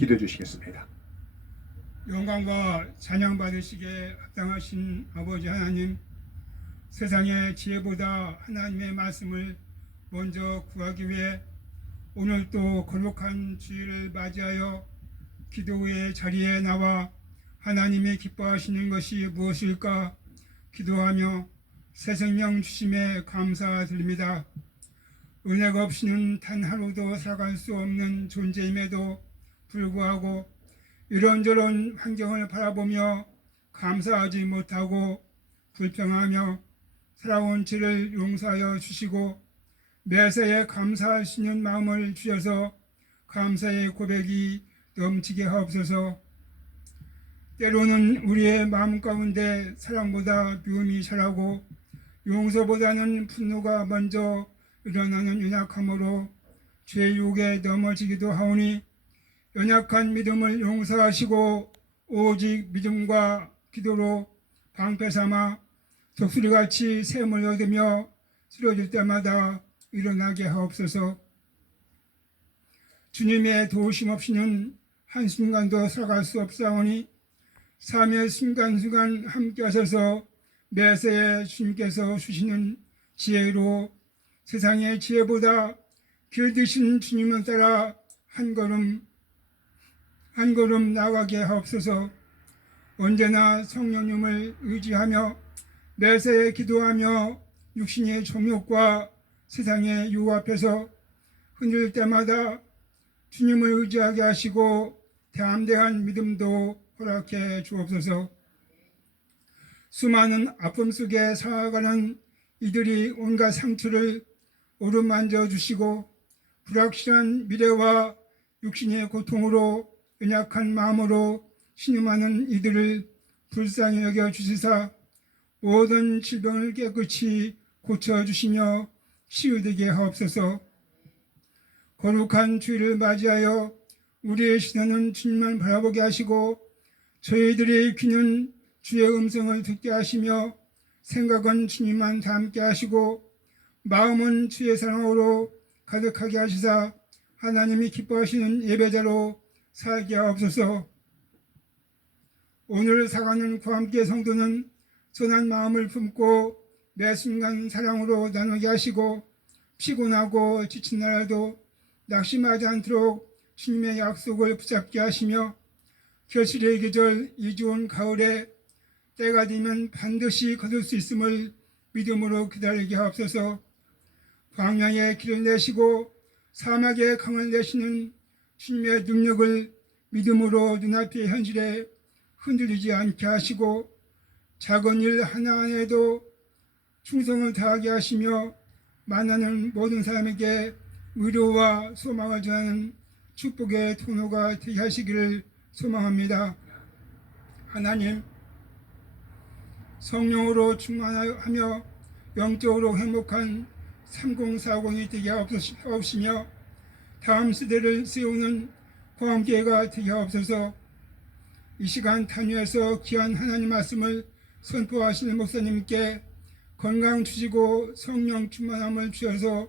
기도해 주시겠습니다. 영광과 찬양 받으시기에 합당하신 아버지 하나님, 세상의 지혜보다 하나님의 말씀을 먼저 구하기 위해 오늘 또 거룩한 주일을 맞이하여 기도의 자리에 나와 하나님의 기뻐하시는 것이 무엇일까 기도하며 새 생명 주심에 감사드립니다. 은혜가 없이는 단 하루도 살아갈 수 없는 존재임에도 불구하고 이런저런 환경을 바라보며 감사하지 못하고 불평하며 살아온 죄를 용서하여 주시고 매사에 감사하시는 마음을 주셔서 감사의 고백이 넘치게 하옵소서. 때로는 우리의 마음 가운데 사랑보다 미움이 자라고 용서보다는 분노가 먼저 일어나는 연약함으로 죄 유혹에 넘어지기도 하오니 연약한 믿음을 용서하시고 오직 믿음과 기도로 방패 삼아 독수리같이 샘을 얻으며 쓰러질 때마다 일어나게 하옵소서. 주님의 도우심 없이는 한순간도 살아갈 수 없사오니 삶의 순간순간 함께 하셔서 매세에 주님께서 주시는 지혜로 세상의 지혜보다 길드신 주님을 따라 한 걸음 한 걸음 나가게 하옵소서. 언제나 성령님을 의지하며 매세에 기도하며 육신의 정욕과 세상의 유혹 앞에서 흔들 때마다 주님을 의지하게 하시고 담대한 믿음도 허락해 주옵소서. 수많은 아픔 속에 살아가는 이들이 온갖 상처를 오르만져 주시고 불확실한 미래와 육신의 고통으로 연약한 마음으로 신음하는 이들을 불쌍히 여겨 주시사 모든 질병을 깨끗이 고쳐 주시며 치유되게 하옵소서. 거룩한 주일을 맞이하여 우리의 시선은 주님만 바라보게 하시고 저희들의 귀는 주의 음성을 듣게 하시며 생각은 주님만 닮게 하시고 마음은 주의 사랑으로 가득하게 하시사 하나님이 기뻐하시는 예배자로 살게 하옵소서. 오늘 사가는 그와 함께 성도는 선한 마음을 품고 매 순간 사랑으로 나누게 하시고 피곤하고 지친 날에도 낙심하지 않도록 주님의 약속을 붙잡게 하시며 결실의 계절 이 좋은 가을에 때가 되면 반드시 거둘 수 있음을 믿음으로 기다리게 하옵소서 광야에 길을 내시고 사막에 강을 내시는 주님의 능력을 믿음으로 눈앞의 현실에 흔들리지 않게 하시고 작은 일 하나하나에도 충성을 다하게 하시며 만나는 모든 사람에게 의료와 소망을 전하는 축복의 통로가 되게 하시기를 소망합니다. 하나님, 성령으로 충만하며 영적으로 행복한 3040이 되게 하옵시며 다음 세대를 세우는 포함교회가 되게 하옵소서 이 시간 단위에서 귀한 하나님 말씀을 선포하시는 목사님께 건강 주시고 성령 충만함을 주셔서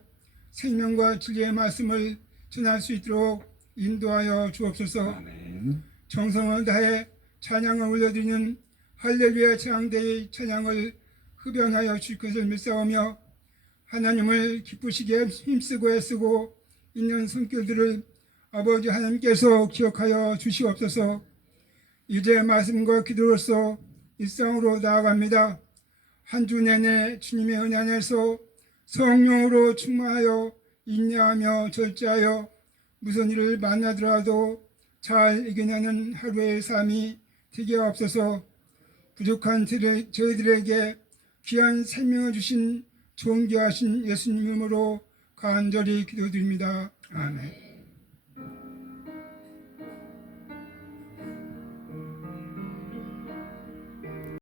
생명과 진리의 말씀을 전할 수 있도록 인도하여 주옵소서 아멘. 정성을 다해 찬양을 올려드리는 할렐루야 찬양대의 찬양을 흡연하여 줄 것을 믿사오며 하나님을 기쁘시게 힘쓰고 애쓰고 있는 손길들을 아버지 하나님께서 기억하여 주시옵소서 이제 말씀과 기도로서 일상으로 나아갑니다. 한 주 내내 주님의 은혜 안에서 성령으로 충만하여 인내하며 절제하여 무슨 일을 만나더라도 잘 이겨내는 하루의 삶이 되게 없어서 부족한 저희- 저희들에게 귀한 생명을 주신 존귀하신 예수님 이름으로 간절히 기도드립니다. 아멘.